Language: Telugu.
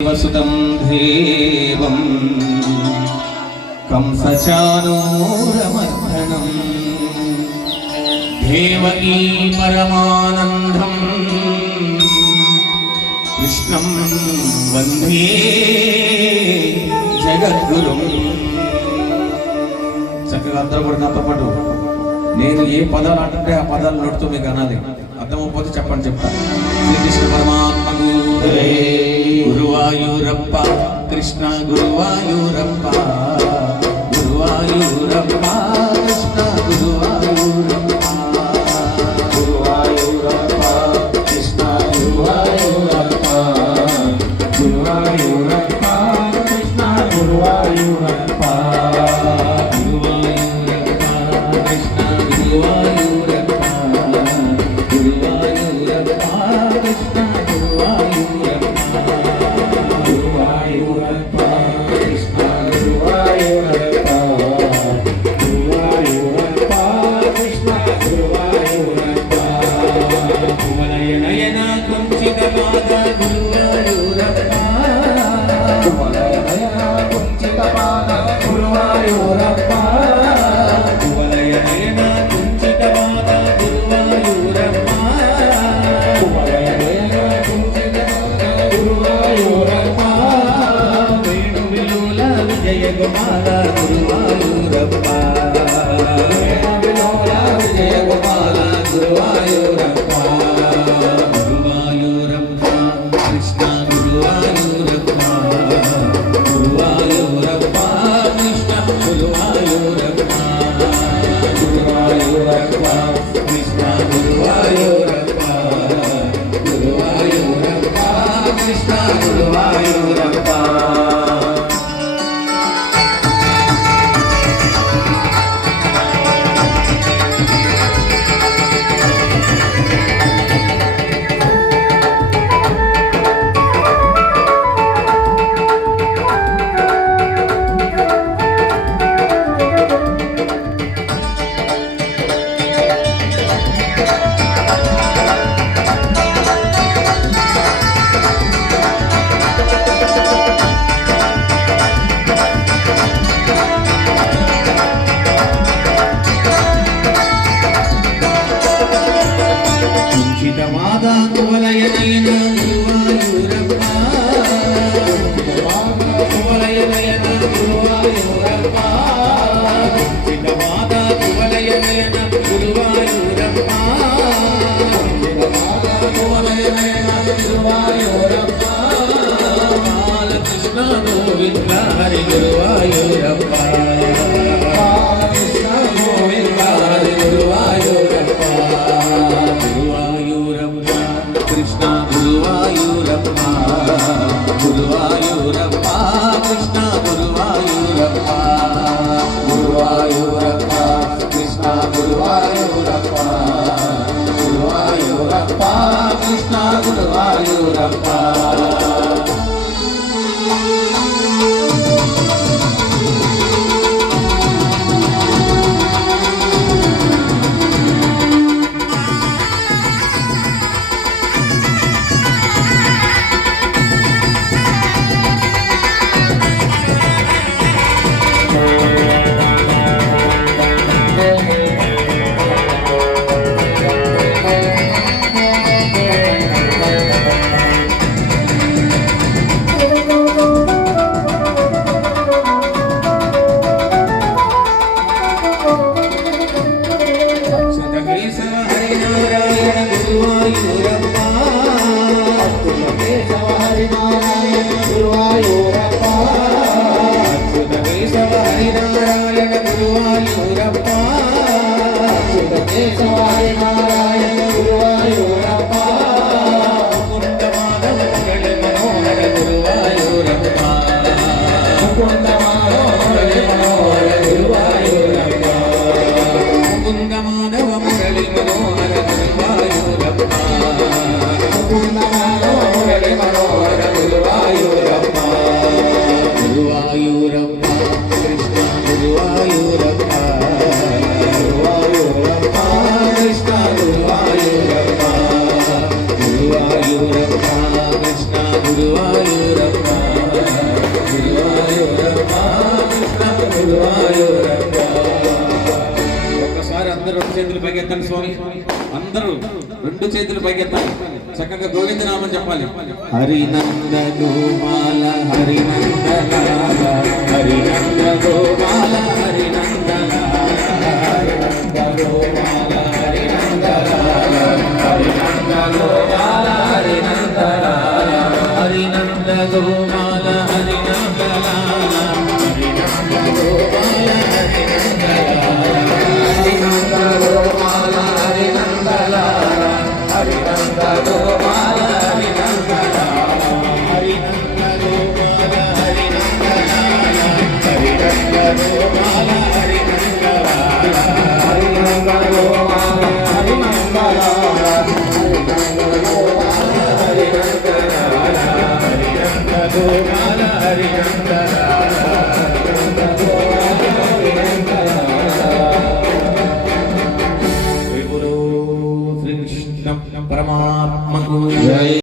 वसुतं देवं कंसचानूरमर्दनं देवकी परमानन्दं कृष्णं वन्दे जगद्गुरुं। చక్కగా అందరూ కూడా నాతో పాటు నేను ఏ పదాలు అంటుంటే ఆ పదాలు నోటితో మీకు అనాలి. అర్థమైపోతే చెప్పండి, చెప్తాను. శ్రీకృష్ణ పరమాత్మకు గురువాయూరప్ప, కృష్ణ గురువాయూరప్ప, గురువాయూరప్ప, కృష్ణ గురువాయూరప్ప, గురువాయూరప్ప, కృష్ణ గురువాయూరప్ప, గురువాయూరప్ప, కృష్ణ గురువాయూరప్ప, గురువాయూరప్ప, కృష్ణ గురువాయూరప్ప, గురువాయూరప్ప, కృష్ణ స్వామి అందరూ రెండు చేతులు పైకెత్తాలి, చక్కగా గోవిందనామం చెప్పాలి. హరినంద గోపాల హరినందలాల హరినంద గోపాల హరినందలాల హరినంద గోపాల హరినందలాల హరినంద గోపాల హరినందలాల హరినంద గోపాల హరినందలాల హరినంద గోపాల హరినందలాల హరినంద గోపాల హరినందలాల హరినంద గోపాల హరినందలాల హరినంద గోపాల హరినందలాల హరినంద గోపాల హరినందలాల హరినంద గోపాల హరినందలాల పరమాత్మకు జై.